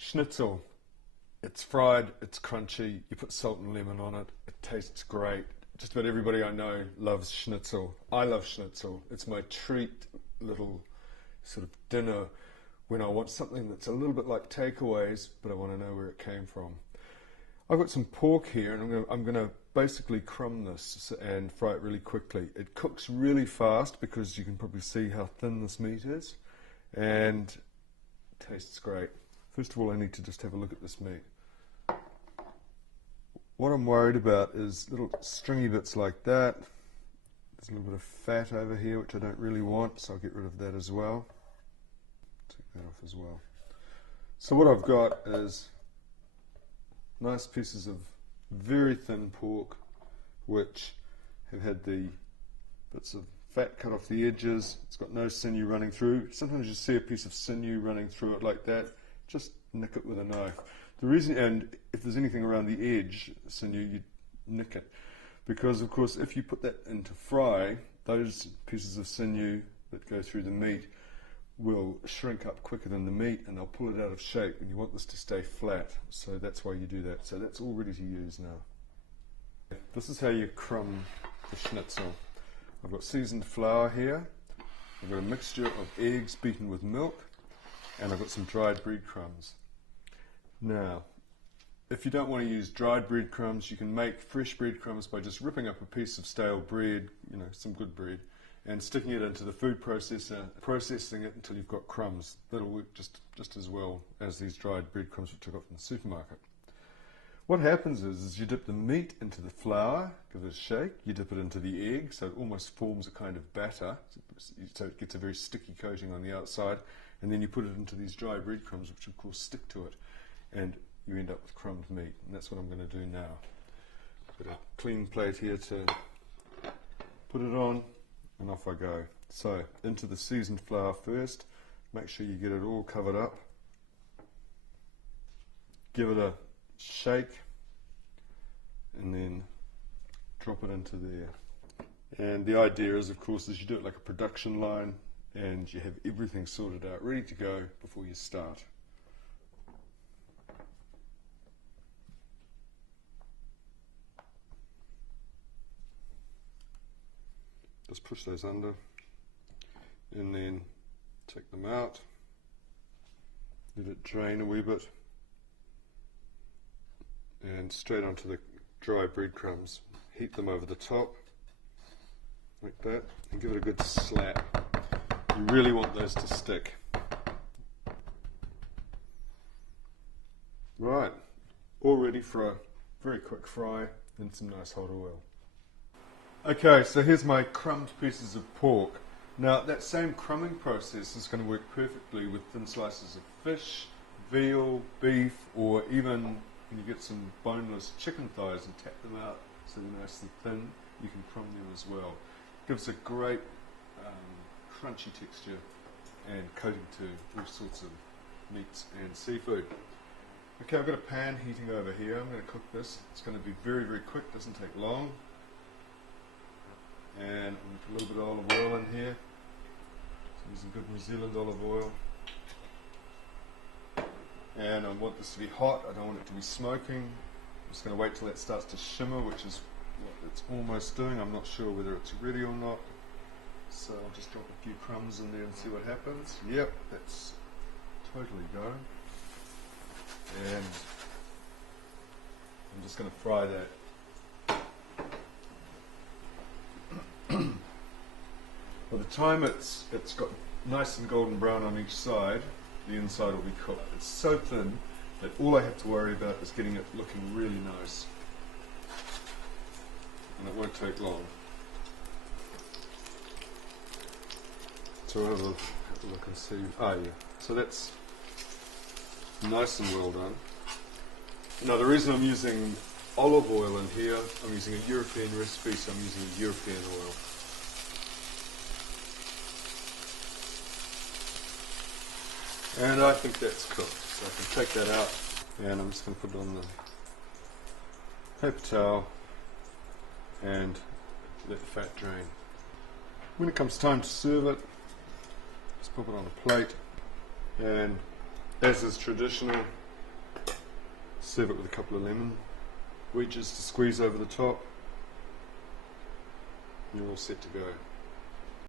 Schnitzel. It's fried, it's crunchy, you put salt and lemon on it, it tastes great. Just about everybody I know loves schnitzel. I love schnitzel. It's my treat little sort of dinner when I want something that's a little bit like takeaways, but I want to know where it came from. I've got some pork here, and I'm going to basically crumb this and fry it really quickly. It cooks really fast because you can probably see how thin this meat is, and it tastes great. First of all, I need to just have a look at this meat. What I'm worried about is little stringy bits like that. There's a little bit of fat over here, which I don't really want, so I'll get rid of that as well. Take that off as well. So what I've got is nice pieces of very thin pork, which have had the bits of fat cut off the edges. It's got no sinew running through. Sometimes you see a piece of sinew running through it like that. Just nick it with a knife. The reason, and if there's anything around the edge, sinew, you nick it. Because, of course, if you put that into fry, those pieces of sinew that go through the meat will shrink up quicker than the meat, and they'll pull it out of shape, and you want this to stay flat. So that's why you do that. So that's all ready to use now. This is how you crumb the schnitzel. I've got seasoned flour here. I've got a mixture of eggs beaten with milk, and I've got some dried breadcrumbs. Now, if you don't want to use dried breadcrumbs, you can make fresh breadcrumbs by just ripping up a piece of stale bread, some good bread, and sticking it into the food processor, processing it until you've got crumbs. That'll work just as well as these dried breadcrumbs which I got from the supermarket. What happens is you dip the meat into the flour, give it a shake, you dip it into the egg, so it almost forms a kind of batter, so it gets a very sticky coating on the outside, and then you put it into these dry breadcrumbs, which of course stick to it, and you end up with crumbed meat, and that's what I'm going to do now. I've got a clean plate here to put it on, and off I go. So, into the seasoned flour first, make sure you get it all covered up, give it a shake, and then drop it into there. And the idea is, of course, is you do it like a production line, and you have everything sorted out, ready to go before you start. Just push those under, and then take them out, let it drain a wee bit, and straight onto the dry breadcrumbs. Heat them over the top, like that, and give it a good slap. You really want those to stick. Right, all ready for a very quick fry in some nice hot oil. Okay, so here's my crumbed pieces of pork. Now that same crumbing process is going to work perfectly with thin slices of fish, veal, beef, or even when you get some boneless chicken thighs and tap them out so they're nice and thin, you can crumb them as well. It gives a great crunchy texture and coating to all sorts of meats and seafood. Okay, I've got a pan heating over here. I'm going to cook this. It's going to be very, very quick, doesn't take long. And I'm going to put a little bit of olive oil in here. So using good New Zealand olive oil. And I want this to be hot, I don't want it to be smoking. I'm just going to wait till that starts to shimmer, which is what it's almost doing. I'm not sure whether it's ready or not. So I'll just drop a few crumbs in there and see what happens. Yep, that's totally go. And I'm just going to fry that. By the time it's got nice and golden brown on each side, the inside will be cooked. It's so thin that all I have to worry about is getting it looking really nice. And it won't take long. So I'll have a look and see. Ah, yeah. So that's nice and well done. Now the reason I'm using olive oil in here, I'm using a European recipe, so I'm using a European oil. And I think that's cooked, so I can take that out, and I'm just going to put it on the paper towel and let the fat drain. When it comes time to serve it, just pop it on a plate, and as is traditional, Serve it with a couple of lemon wedges to squeeze over the top. You're all set to go.